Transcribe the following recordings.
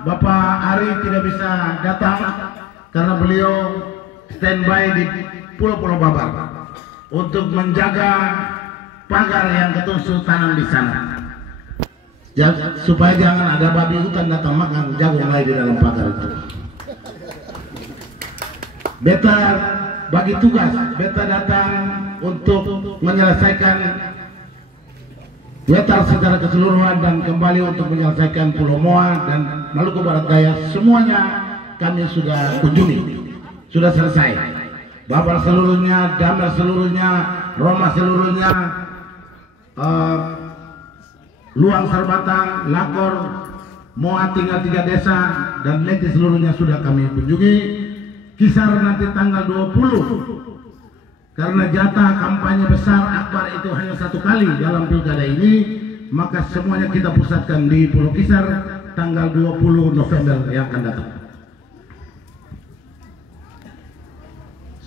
Bapak Ari tidak bisa datang karena beliau standby di Pulau Babar untuk menjaga pagar yang ketusuk tanam di sana. Supaya jangan ada babi hutan datang makan jagung lagi di dalam pagar itu. Beta bagi tugas, beta datang untuk menyelesaikan wetar secara keseluruhan dan kembali untuk menyelesaikan Pulau Moa dan Maluku Barat Daya. Semuanya kami sudah kunjungi, sudah selesai. Babar seluruhnya, Damar seluruhnya, Roma seluruhnya, Luang Sarbatang, Lakor, Moa tinggal 3 desa dan Leti seluruhnya sudah kami kunjungi. Kisar nanti tanggal 20 karena jatah kampanye besar akbar itu hanya 1 kali dalam pilkada ini, maka semuanya kita pusatkan di Pulau Kisar tanggal 20 November yang akan datang.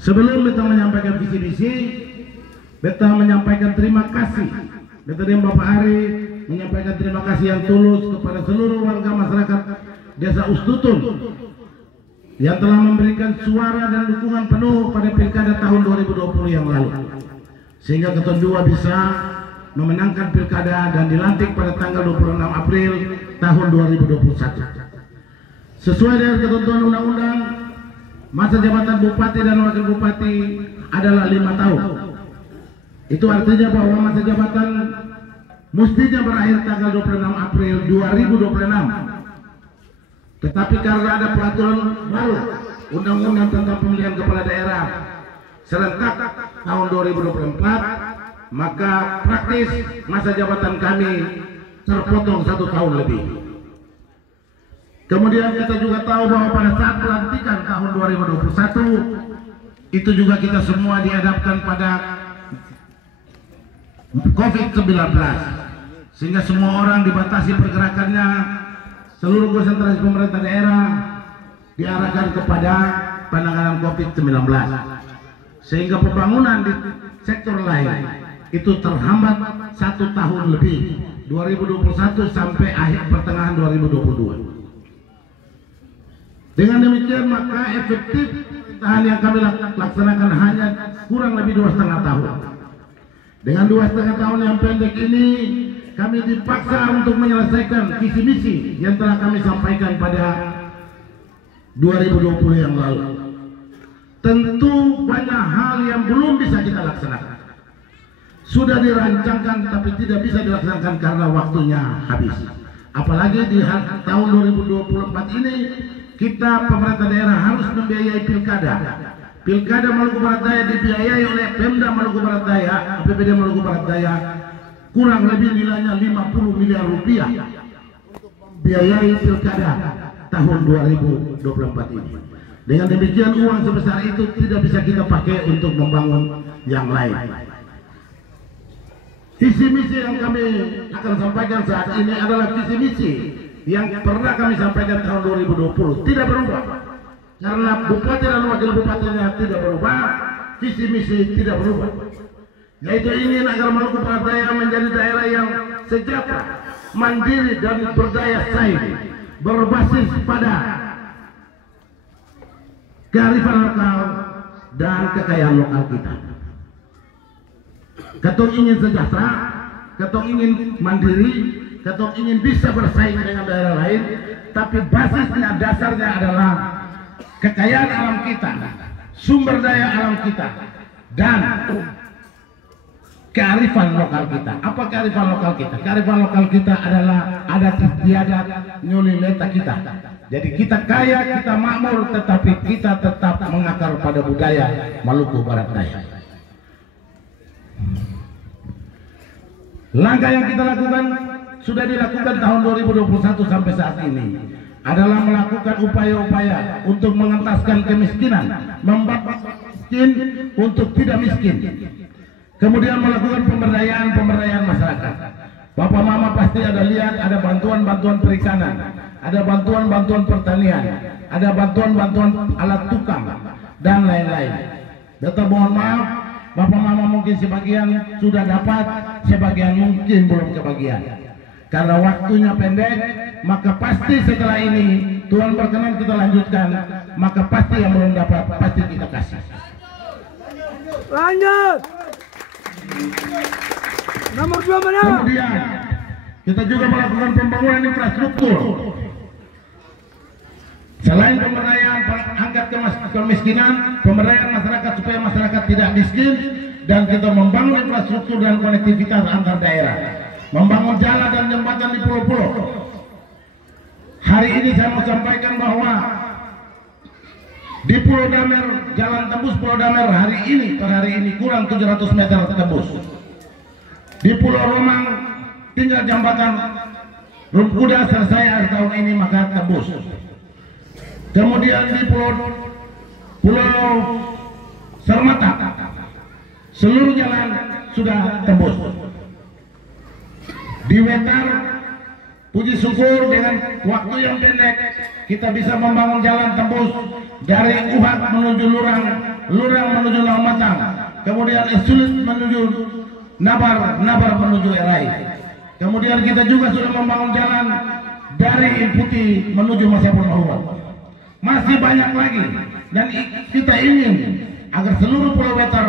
Sebelum beta menyampaikan visi misi, beta menyampaikan terima kasih. Beta dan Bapak Ari menyampaikan terima kasih yang tulus kepada seluruh warga masyarakat Desa Ustutun yang telah memberikan suara dan dukungan penuh pada pilkada tahun 2020 yang lalu, sehingga Keton 2 bisa memenangkan pilkada dan dilantik pada tanggal 26 April tahun 2021. Sesuai dengan ketentuan undang-undang, masa jabatan bupati dan wakil bupati adalah 5 tahun. Itu artinya bahwa masa jabatan mestinya berakhir tanggal 26 April 2026. Tetapi karena ada peraturan baru Undang-Undang tentang pemilihan kepala daerah serentak tahun 2024, maka praktis masa jabatan kami terpotong 1 tahun lebih. Kemudian kita juga tahu bahwa pada saat pelantikan tahun 2021 itu juga kita semua dihadapkan pada COVID-19, sehingga semua orang dibatasi pergerakannya. Seluruh konsentrasi pemerintah daerah diarahkan kepada penanganan COVID-19, sehingga pembangunan di sektor lain itu terhambat 1 tahun lebih, 2021 sampai akhir pertengahan 2022. Dengan demikian maka efektif pemerintahan yang kami laksanakan hanya kurang lebih 2,5 tahun. Dengan 2,5 tahun yang pendek ini, kami dipaksa untuk menyelesaikan visi misi yang telah kami sampaikan pada 2020 yang lalu. Tentu banyak hal yang belum bisa kita laksanakan. Sudah dirancangkan tapi tidak bisa dilaksanakan karena waktunya habis. Apalagi di tahun 2024 ini kita pemerintah daerah harus membiayai pilkada. Pilkada Maluku Barat Daya dibiayai oleh Pemda Maluku Barat Daya, APBD Maluku Barat Daya, kurang lebih nilainya 50 miliar rupiah biayai pilkada tahun 2024 ini. Dengan demikian uang sebesar itu tidak bisa kita pakai untuk membangun yang lain. Visi misi yang kami akan sampaikan saat ini adalah visi misi yang pernah kami sampaikan tahun 2020, tidak berubah. Karena bupati dan wakil bupatinya tidak berubah, visi misi tidak berubah. Yaitu ingin agar Maluku Barat Daya menjadi daerah yang sejahtera, mandiri dan berdaya saing, berbasis pada kearifan lokal dan kekayaan lokal kita. Ketong ingin sejahtera, ketong ingin mandiri, ketong ingin bisa bersaing dengan daerah lain, tapi basisnya, dasarnya adalah kekayaan alam kita, sumber daya alam kita, dan kearifan lokal kita. Apa kearifan lokal kita? Kearifan lokal kita adalah adat istiadat nyuli leta kita. Jadi kita kaya, kita makmur, tetapi kita tetap mengakar pada budaya Maluku Barat Daya. Langkah yang kita lakukan sudah dilakukan tahun 2021 sampai saat ini adalah melakukan upaya-upaya untuk mengentaskan kemiskinan, membuat miskin untuk tidak miskin. Kemudian melakukan pemberdayaan masyarakat. Bapak mama pasti ada lihat, ada bantuan-bantuan perikanan, ada bantuan-bantuan pertanian, ada bantuan-bantuan alat tukang dan lain-lain. Tetap mohon maaf, bapak mama mungkin sebagian sudah dapat, sebagian mungkin belum kebagian. karena waktunya pendek, maka pasti setelah ini Tuhan berkenan kita lanjutkan, maka pasti yang belum dapat pasti kita kasih. Lanjut. Nomor 2 mana? Kemudian kita juga melakukan pembangunan infrastruktur. Selain pemberdayaan angkat kemiskinan, pemberdayaan masyarakat supaya masyarakat tidak miskin, dan kita membangun infrastruktur dan konektivitas antar daerah, membangun jalan dan jembatan di pulau-pulau. Hari ini saya mau sampaikan bahwa di Pulau Damer, jalan tembus Pulau Damer hari ini kurang 700 meter tembus. Di Pulau Romang tinggal jembatan Rumkuda selesai akhir tahun ini maka tembus. Kemudian di Pulau Sarmata seluruh jalan sudah tembus. Di Wetar, puji syukur dengan waktu yang pendek kita bisa membangun jalan tembus dari Uhak menuju Lurang, Lurang menuju Laumatang, kemudian Sulit menuju Nabar, Nabar menuju Erai. Kemudian kita juga sudah membangun jalan dari Putih menuju Masapur Mahurat. Masih banyak lagi, dan kita ingin agar seluruh Pulau Wetar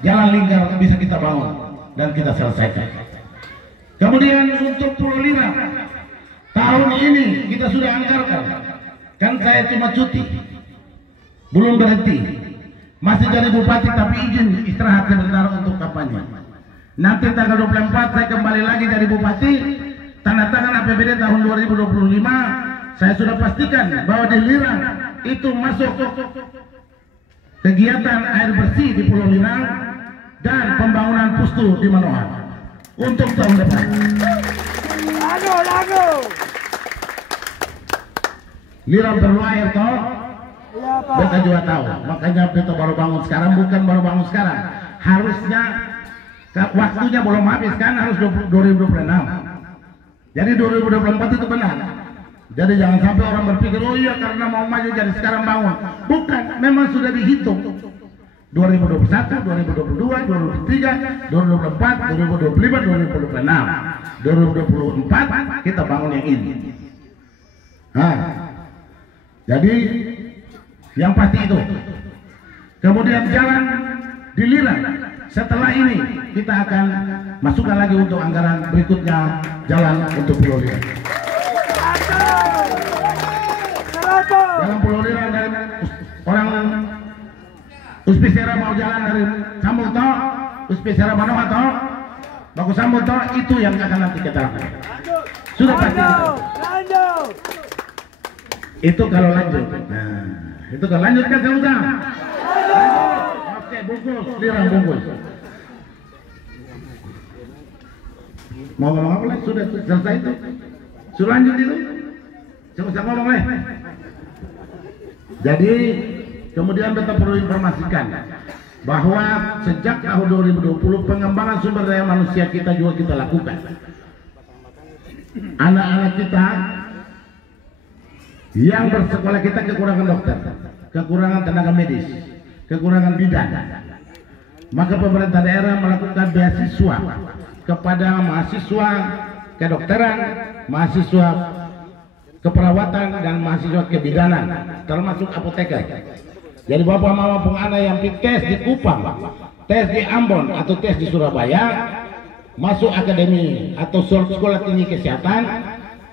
jalan lingkar bisa kita bangun dan kita selesaikan. Kemudian untuk Pulau Lira, tahun ini kita sudah anggarkan, kan saya cuma cuti, belum berhenti, masih jadi bupati tapi izin istirahat sebentar untuk kampanye. Nanti tanggal 24 saya kembali lagi dari bupati, tanda tangan APBD tahun 2025. Saya sudah pastikan bahwa di Lirang itu masuk kegiatan air bersih di Pulau Lirang dan pembangunan pustu di Manohar untuk tahun depan. Lagu. Lirang perlu air toh? Iya, Pak. Beta juga tahu, makanya beta baru bangun sekarang, bukan baru bangun sekarang. Harusnya waktunya belum habis kan, harus 2026. Jadi 2024 itu benar. Jadi jangan sampai orang berpikir, oh iya karena mau maju jadi sekarang bangun. Bukan, memang sudah dihitung. 2021, 2022, 2023, 2024, 2025, 2026, 2024 kita bangun yang ini. Nah, jadi yang pasti itu. Kemudian jalan di Lirang. Setelah ini kita akan masukkan lagi untuk anggaran berikutnya jalan untuk Pulau Lirang. Jalan Pulau Lirang dari orang Uspesera mau jalan dari Sambung toh, Uspesera Manohar toh, Baku Sambung toh, itu yang akan nanti kita lakukan. Sudah pasti itu. Itu kalau lanjut. Nah, itu kalau lanjut kan saya udah. Oke, bungkus, Lirang bungkus. Mau ngomong apa lagi? Sudah selesai itu. Sudah lanjut itu. Saya ngomong lagi. Jadi kemudian kita perlu informasikan bahwa sejak tahun 2020 pengembangan sumber daya manusia kita juga kita lakukan. Anak-anak kita yang bersekolah kita kekurangan dokter, kekurangan tenaga medis, kekurangan bidan. Maka pemerintah daerah melakukan beasiswa kepada mahasiswa kedokteran, mahasiswa keperawatan dan mahasiswa kebidanan, termasuk apoteker. Jadi bapak mama pun anak yang tes di Kupang, tes di Ambon atau tes di Surabaya, masuk akademi atau sekolah tinggi kesehatan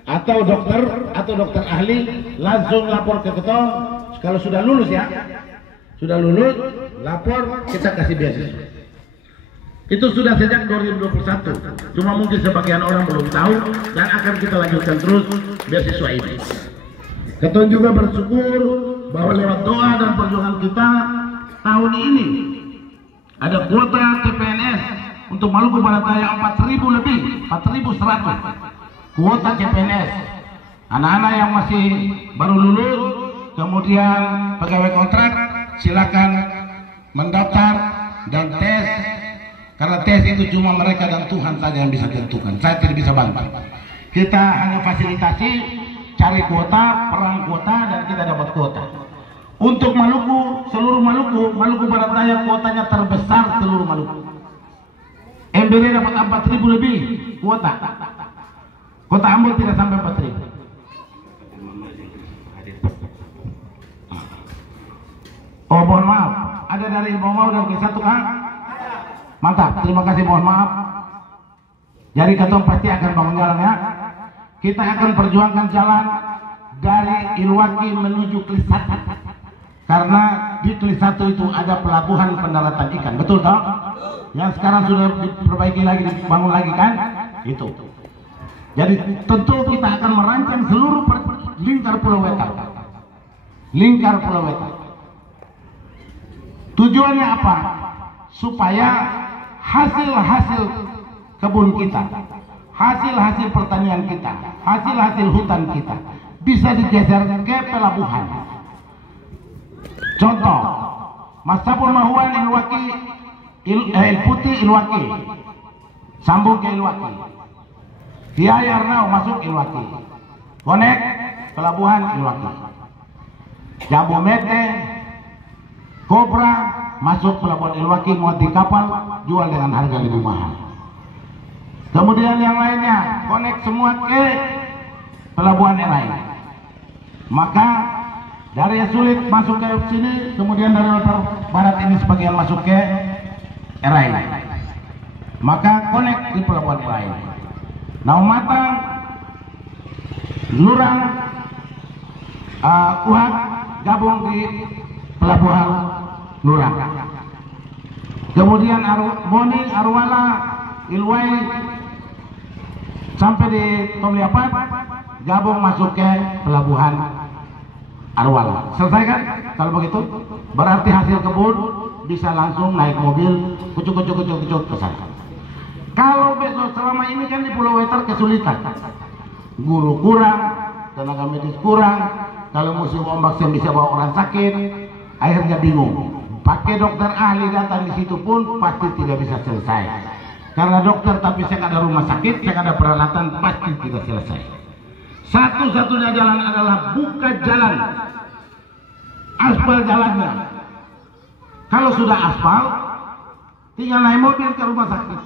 atau dokter ahli, langsung lapor ke ketua. Kalau sudah lulus ya, sudah lulus, lapor, kita kasih beasiswa. Itu sudah sejak 2021. Cuma mungkin sebagian orang belum tahu dan akan kita lanjutkan terus beasiswa ini. Ketua juga bersyukur bahwa lewat doa dan perjuangan kita tahun ini ada kuota CPNS untuk Maluku Barat Daya 4.000 lebih, 4.100 kuota CPNS. Anak-anak yang masih baru lulus, kemudian pegawai kontrak, silakan mendaftar dan tes. Karena tes itu cuma mereka dan Tuhan saja yang bisa tentukan. Saya tidak bisa bantu. Kita hanya fasilitasi, cari kuota, perang kuota, dan kita dapat kuota. Untuk Maluku, seluruh Maluku Barat Daya kuotanya terbesar seluruh Maluku. MBD dapat 4.000 lebih kuota. Kota Ambon tidak sampai 4.000. Oh, mohon maaf, ada dari Mau dan K1 kan? Mantap, terima kasih, mohon maaf. Jadi ketong pasti akan bangun jalan ya. Kita akan perjuangkan jalan dari Ilwaki menuju Klis1. Karena di Klis1 itu ada pelabuhan pendaratan ikan, betul toh? Yang sekarang sudah diperbaiki lagi, dibangun lagi kan? Itu. Jadi tentu kita akan merancang seluruh lingkar Pulau Wetan. Lingkar Pulau Wetan. Tujuannya apa? Supaya hasil-hasil kebun kita, hasil-hasil pertanian kita, hasil-hasil hutan kita bisa digeser ke pelabuhan. Contoh, Masapur Mahuan Ilwaki, Putih Ilwaki, sambung ke Ilwaki. Hiai Arnau masuk Ilwaki. Konek pelabuhan Ilwaki. Jambu Mete, Kobra masuk pelabuhan Ilwaki, muat di kapal, jual dengan harga lebih mahal. Kemudian yang lainnya konek semua ke pelabuhan Erai. Maka dari Sulit masuk ke sini, kemudian dari Loter Barat ini sebagian masuk ke Erai. Maka konek di pelabuhan Erai. Naumatang, Lurang, Uhak gabung di pelabuhan Lurang. Kemudian Boni, Arwala, Ilwai sampai di Tomliapat gabung masuk ke pelabuhan Arwala. Selesai kan? Kalau begitu berarti hasil kebun bisa langsung naik mobil kucuk ke sana. Kalau besok selama ini kan di Pulau Wetan kesulitan, guru kurang, tenaga medis kurang, kalau musim ombak yang bisa bawa orang sakit, akhirnya bingung. Pakai dokter ahli datang di situ pun pasti tidak bisa selesai. Karena dokter tapi saya ada rumah sakit, saya ada peralatan, pasti tidak selesai. Satu-satunya jalan adalah buka jalan, aspal jalannya. Kalau sudah aspal, tinggal naik mobil ke rumah sakit.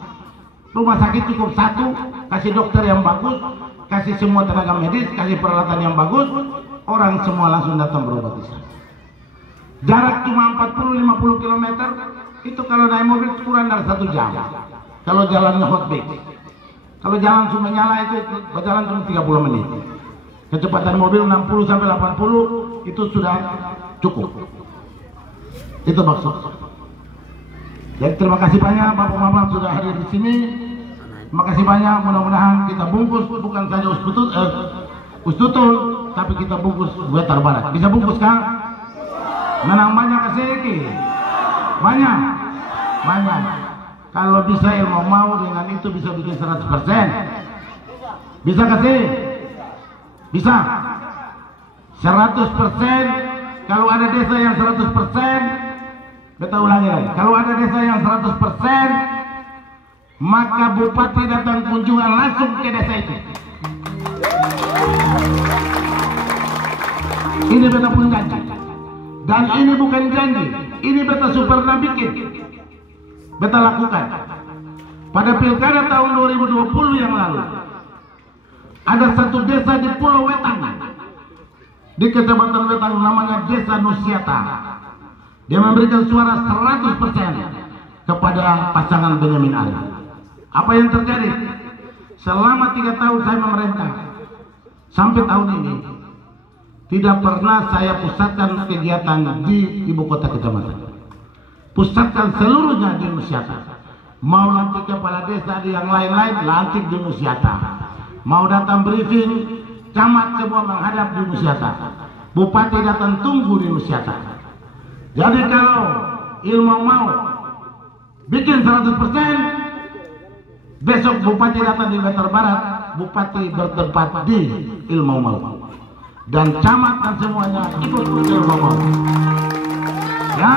Rumah sakit cukup satu, kasih dokter yang bagus, kasih semua tenaga medis, kasih peralatan yang bagus, orang semua langsung datang berobat di sana. Jarak cuma 40-50 km, itu kalau naik mobil kurang dari 1 jam. Kalau jalannya hotbed, kalau jalan cuma nyala itu berjalan cuma 30 menit. Kecepatan mobil 60-80 itu sudah cukup. Itu maksud. Jadi terima kasih banyak Bapak-bapak sudah hadir di sini. Terima kasih banyak, mudah-mudahan kita bungkus bukan saja Ustutul, tapi kita bungkus Wetar Barat. Bisa bungkus kan? Menang banyak kasih. Banyak. Kalau bisa ilmu mau dengan itu bisa bikin 100%. Bisa kasih? Bisa. 100%. Kalau ada desa yang 100%, beta ulangi lagi. Kalau ada desa yang 100%, maka bupati datang kunjungan langsung ke desa itu. Ini beta pun janji. Dan ini bukan janji, ini beta pernah bikin. Beta lakukan. Pada pilkada tahun 2020 yang lalu, ada satu desa di Pulau Wetan, di Kecamatan Wetan, namanya Desa Nusiata. Dia memberikan suara 100% kepada pasangan Benyamin Ali. Apa yang terjadi? Selama 3 tahun saya memerintah, sampai tahun ini tidak pernah saya pusatkan kegiatan di ibu kota kecamatan. Pusatkan seluruhnya di Nusiata. Mau lantik kepala desa di yang lain-lain, lantik di Nusiata. Mau datang briefing, camat semua menghadap di Nusiata. Bupati datang tunggu di Nusiata. Jadi kalau ilmu mau bikin 100%, besok bupati datang di Wetar Barat, bupati bertempat di ilmu mau. Dan camat dan semuanya ikut ilmu mau. Ya,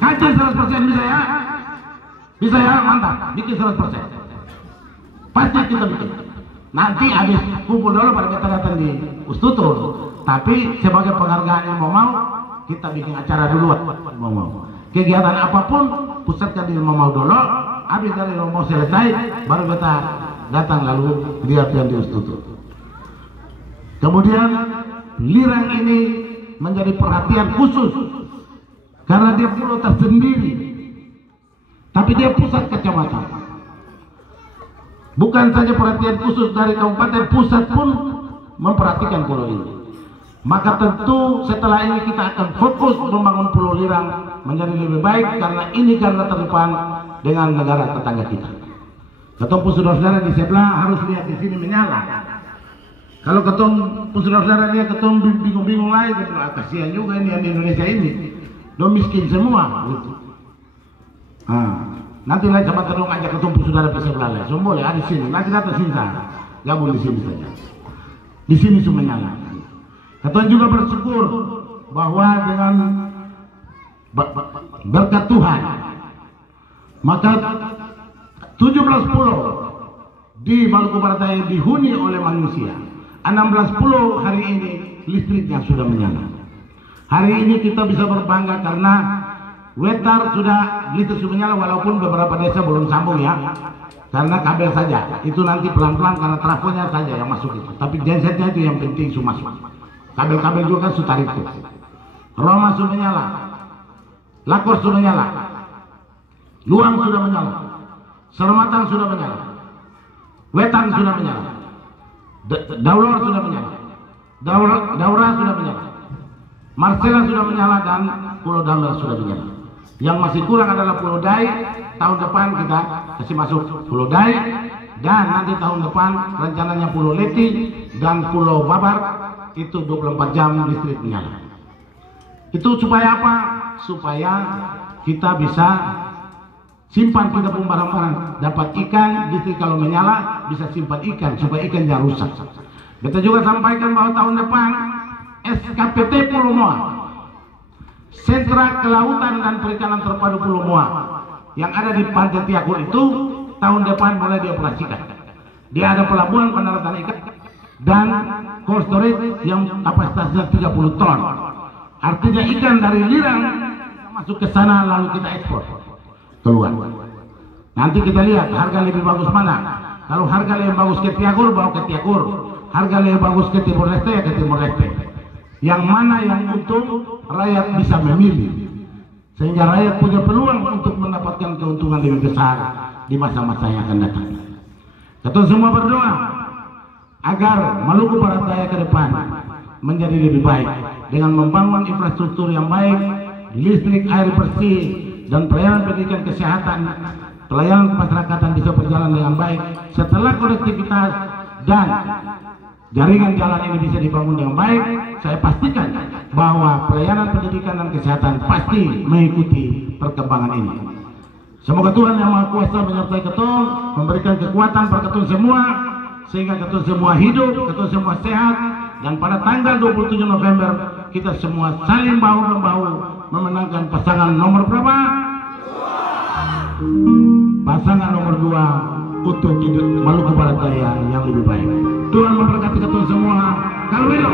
kaji 100% bisa ya? Bisa ya, mantap, bikin 100%. Pasti kita bikin. Nanti habis kumpul dulu pada kita datang di Ustutul. Tapi sebagai penghargaan ilmu mau, kita bikin acara dulu ilmu mau. Kegiatan apapun pusatkan di ilmu mau dulu. Habis dari ilmu mau selesai, baru kita datang lalu lihat yang di Ustutu. Kemudian Lirang ini menjadi perhatian khusus karena dia pulau tersendiri, tapi dia pusat kecamatan. Bukan saja perhatian khusus dari kabupaten, pusat pun memperhatikan pulau ini. Maka tentu setelah ini kita akan fokus membangun Pulau Lirang menjadi lebih baik karena ini garda terdepan dengan negara tetangga kita. Ketemu saudara-saudara di sebelah harus lihat di sini menyala. Kalau ketemu saudara-saudara dia ketemu bingung-bingung lagi, kasihan juga ini yang di Indonesia ini, do miskin semua. Gitu. Nanti lagi sama tolong ajak ketemu saudara di sebelah lah. So boleh di sini. Nanti datang sini saja. Gabung di sini saja. Di sini semuanya. Ketua juga bersyukur bahwa dengan berkat Tuhan, maka 17 pulau di Maluku Barat Daya dihuni oleh manusia. 16 pulau hari ini listriknya sudah menyala. Hari ini kita bisa berbangga karena Wetar sudah listrik sudah menyala, walaupun beberapa desa belum sambung ya, karena kabel saja. Itu nanti pelan-pelan karena trafonya saja yang masuk itu. Tapi gensetnya itu yang penting sudah masuk. Kabel-kabel juga kan sudah itu. Roma sudah menyala, Lakor sudah menyala, Luang sudah menyala, Sermatang sudah menyala, Wetan sudah menyala, Daulor sudah menyala, Daura sudah menyala, Marcela sudah menyala, dan Pulau Damel sudah menyala. Yang masih kurang adalah Pulau Dai. Tahun depan kita kasih masuk Pulau Dai, dan nanti tahun depan rencananya Pulau Leti dan Pulau Babar. Itu 24 jam listrik menyala. Itu supaya apa? Supaya kita bisa simpan kita pun barang-barang. Dapat ikan, listrik kalau menyala bisa simpan ikan supaya ikan jangan rusak. Kita juga sampaikan bahwa tahun depan SKPT Pulau Moa, Sentra Kelautan dan Perikanan Terpadu Pulau Moa yang ada di Pantai Tiakur itu tahun depan mulai dioperasikan. Dia ada pelabuhan pendaratan ikan dan cold storage yang kapasitasnya 30 ton. Artinya ikan dari Lirang masuk ke sana lalu kita ekspor keluar. Nanti kita lihat harga lebih bagus mana. Kalau harga lebih bagus ke Tiakur, bawa ke Tiakur. Harga lebih bagus ke Timor Leste, ya ke Timor Leste. Yang mana yang untung, rakyat bisa memilih. Sehingga rakyat punya peluang untuk mendapatkan keuntungan lebih besar di masa-masa yang akan datang. Kita semua berdoa agar Maluku Barat Daya ke depan menjadi lebih baik dengan membangun infrastruktur yang baik, listrik, air bersih, dan pelayanan pendidikan kesehatan, pelayanan kemasyarakatan bisa berjalan dengan baik. Setelah konektivitas dan jaringan jalan ini bisa dibangun dengan baik, saya pastikan bahwa pelayanan pendidikan dan kesehatan pasti mengikuti perkembangan ini. Semoga Tuhan Yang Maha Kuasa menyertai ketua, memberikan kekuatan per ketua semua, sehingga ketua semua hidup, ketua semua sehat, dan pada tanggal 27 November kita semua saling bahu-membahu memenangkan pasangan nomor berapa? Pasangan nomor 2 untuk Maluku Barat Daya yang lebih baik. Tuhan memberkati ketua semua. Kalwilo.